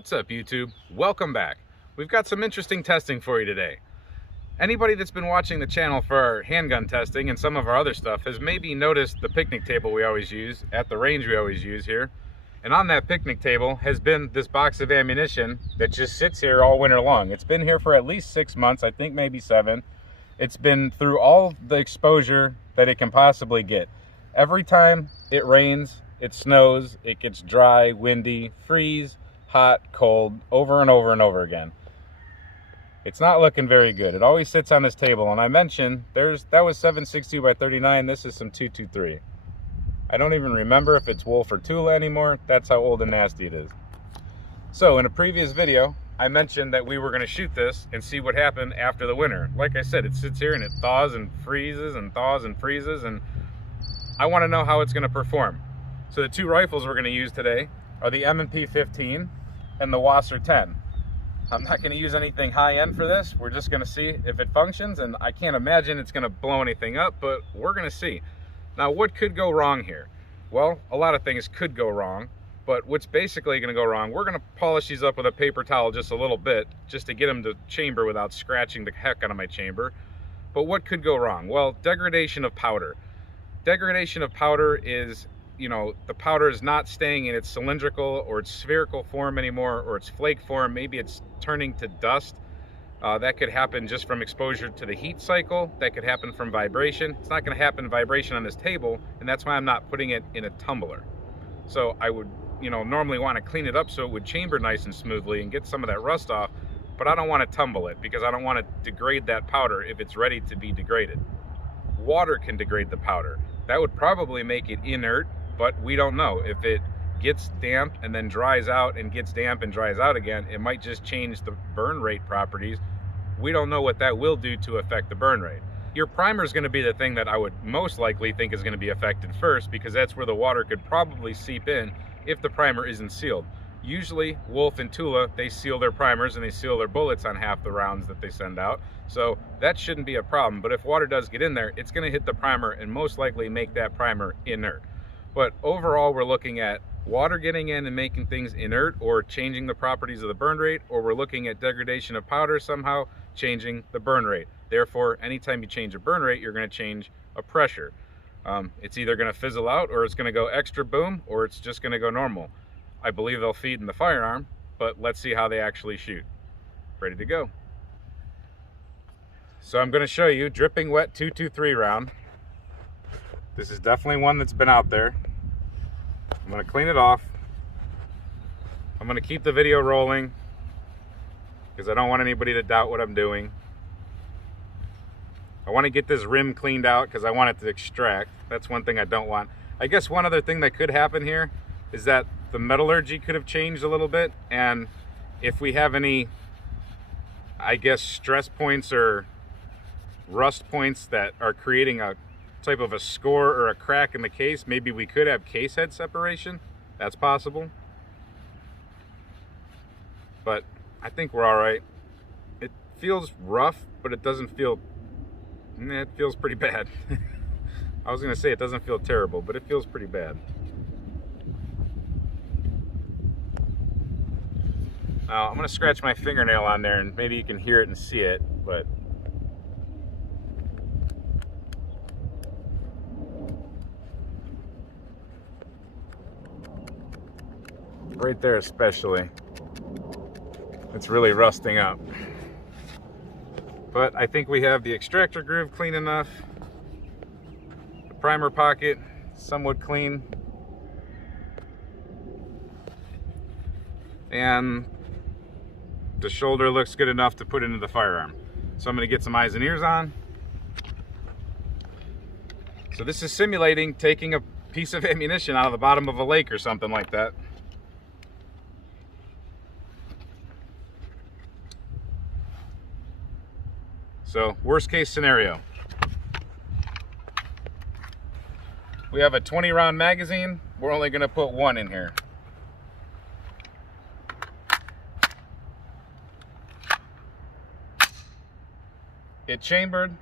What's up, YouTube? Welcome back. We've got some interesting testing for you today. Anybody that's been watching the channel for our handgun testing and some of our other stuff has maybe noticed the picnic table we always use at the range we always use here. And on that picnic table has been this box of ammunition that just sits here all winter long. It's been here for at least 6 months, I think maybe 7. It's been through all the exposure that it can possibly get. Every time it rains, it snows, it gets dry, windy, freeze, hot, cold, over and over and over again. It's not looking very good. It always sits on this table, and I mentioned that was 7.62 by 39. This is some 223. I don't even remember if it's wolf or Tula anymore. That's how old and nasty it is. So in a previous video, I mentioned that we were going to shoot this and see what happened after the winter. Like I said, it sits here and it thaws and freezes and thaws and freezes, and I want to know how it's going to perform. So the two rifles we're going to use today are the M&P 15 and the Wasser 10. I'm not going to use anything high-end for this. We're just going to see if it functions, and I can't imagine it's going to blow anything up, but we're going to see. Now, what could go wrong here? Well, a lot of things could go wrong, but what's basically going to go wrong, we're going to polish these up with a paper towel just a little bit, just to get them to chamber without scratching the heck out of my chamber. But what could go wrong? Well, degradation of powder. Degradation of powder is, the powder is not staying in its cylindrical or its spherical form anymore, or its flake form. Maybe it's turning to dust. That could happen just from exposure to the heat cycle. That could happen from vibration. It's not going to happen vibration on this table, and that's why I'm not putting it in a tumbler. So I would, normally want to clean it up so it would chamber nice and smoothly and get some of that rust off, but I don't want to tumble it because I don't want to degrade that powder if it's ready to be degraded. Water can degrade the powder. That would probably make it inert, but we don't know. If it gets damp and then dries out and gets damp and dries out again, it might just change the burn rate properties. We don't know what that will do to affect the burn rate. Your primer is going to be the thing that I would most likely think is going to be affected first, because that's where the water could probably seep in if the primer isn't sealed. Usually Wolf and Tula, they seal their primers and they seal their bullets on half the rounds that they send out, so that shouldn't be a problem. But if water does get in there, it's going to hit the primer and most likely make that primer inert. But overall, we're looking at water getting in and making things inert or changing the properties of the burn rate, or we're looking at degradation of powder somehow changing the burn rate. Therefore, anytime you change a burn rate, you're going to change a pressure. It's either going to fizzle out, or it's going to go extra boom, or it's just going to go normal. I believe they'll feed in the firearm, but let's see how they actually shoot. Ready to go. So I'm going to show you dripping wet 223 round. This is definitely one that's been out there. I'm going to clean it off. I'm going to keep the video rolling because I don't want anybody to doubt what I'm doing. I want to get this rim cleaned out because I want it to extract. That's one thing I don't want. I guess one other thing that could happen here is that the metallurgy could have changed a little bit, and if we have any, I guess, stress points or rust points that are creating a type of a score or a crack in the case, maybe we could have case head separation. That's possible, but I think we're all right. It feels rough, but it doesn't feel, it feels pretty bad. I was gonna say it doesn't feel terrible, but it feels pretty bad. Now I'm gonna scratch my fingernail on there and maybe you can hear it and see it, but right there especially, it's really rusting up. But I think we have the extractor groove clean enough, the primer pocket somewhat clean, and the shoulder looks good enough to put into the firearm. So I'm going to get some eyes and ears on. So this is simulating taking a piece of ammunition out of the bottom of a lake or something like that. So, worst case scenario. We have a 20 round magazine. We're only going to put one in here. It chambered.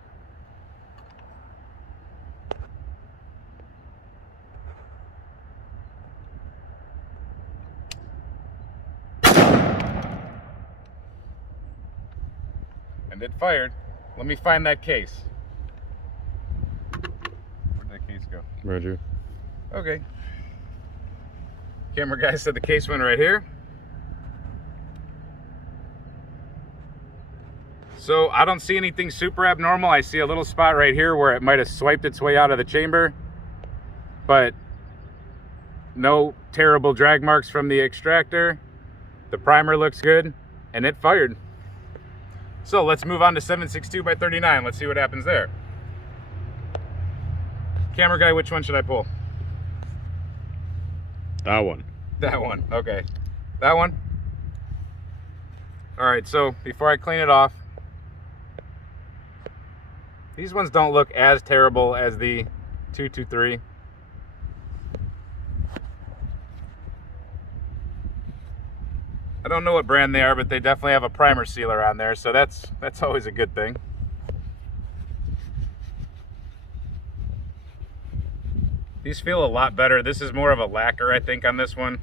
and it fired. Let me find that case. Where'd that case go? Roger. Okay. Camera guy said the case went right here. So I don't see anything super abnormal. I see a little spot right here where it might have swiped its way out of the chamber, but no terrible drag marks from the extractor. The primer looks good, and it fired. So let's move on to 7.62 by 39. Let's see what happens there. Camera guy, which one should I pull? That one. That one, okay. That one? All right, so before I clean it off, these ones don't look as terrible as the 223. I don't know what brand they are, but they definitely have a primer sealer on there, so that's always a good thing. These feel a lot better. This is more of a lacquer, I think, on this one.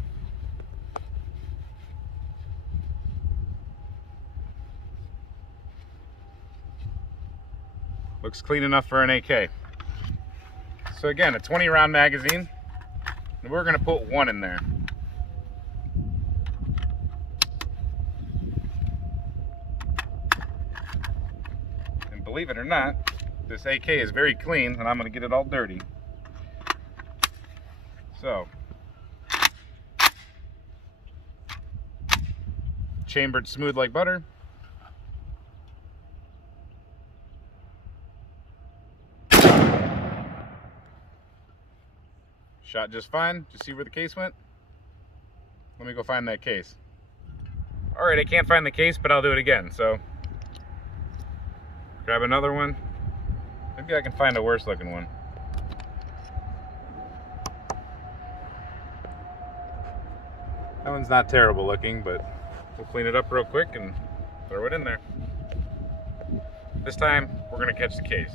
Looks clean enough for an AK. So again, a 20 round magazine, and we're gonna put one in there. And believe it or not, this AK is very clean, and I'm gonna get it all dirty. So, chambered smooth like butter. Shot just fine. Did you see where the case went? Let me go find that case. All right, I can't find the case, but I'll do it again. So, grab another one. Maybe I can find a worse looking one. That one's not terrible looking, but we'll clean it up real quick and throw it in there. This time, we're gonna catch the case.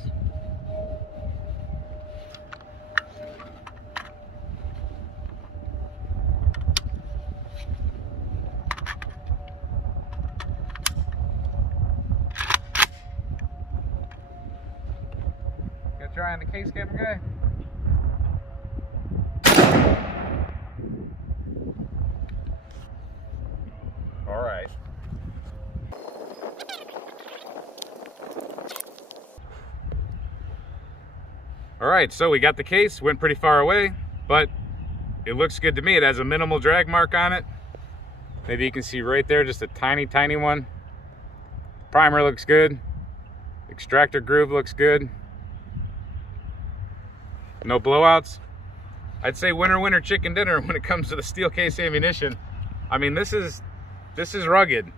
Got your eye on the case, camera guy? All right. All right, so we got the case, went pretty far away, but it looks good to me. It has a minimal drag mark on it. Maybe you can see right there, just a tiny, tiny one. Primer looks good. Extractor groove looks good. No blowouts. I'd say winner, winner, chicken dinner when it comes to the steel case ammunition. I mean, this is rugged.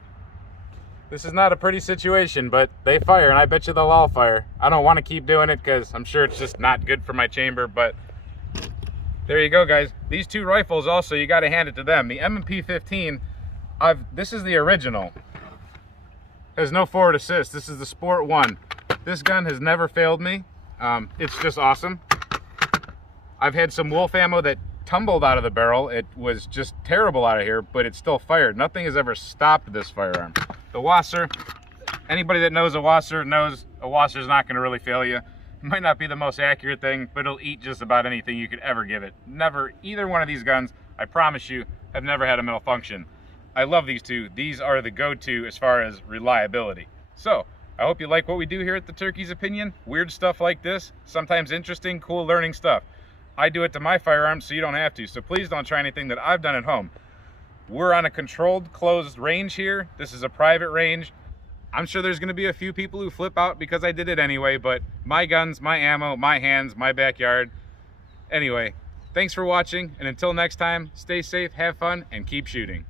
This is not a pretty situation, but they fire, and I bet you they'll all fire. I don't want to keep doing it because I'm sure it's just not good for my chamber, but there you go, guys. These two rifles also, you got to hand it to them. The M&P 15, this is the original. There's no forward assist. This is the Sport 1. This gun has never failed me. It's just awesome. I've had some wolf ammo that tumbled out of the barrel. It was just terrible out of here, but it still fired. Nothing has ever stopped this firearm. The Wasser, anybody that knows a Wasser knows a Wasser's not going to really fail you. It might not be the most accurate thing, but it'll eat just about anything you could ever give it. Never, either one of these guns, I promise you, have never had a malfunction. I love these two. These are the go-to as far as reliability. So, I hope you like what we do here at The Turkey's Opinion. Weird stuff like this, sometimes interesting, cool learning stuff. I do it to my firearms so you don't have to, so please don't try anything that I've done at home. We're on a controlled, closed range here. This is a private range. I'm sure there's gonna be a few people who flip out because I did it anyway, but my guns, my ammo, my hands, my backyard. Anyway, thanks for watching, and until next time, stay safe, have fun, and keep shooting.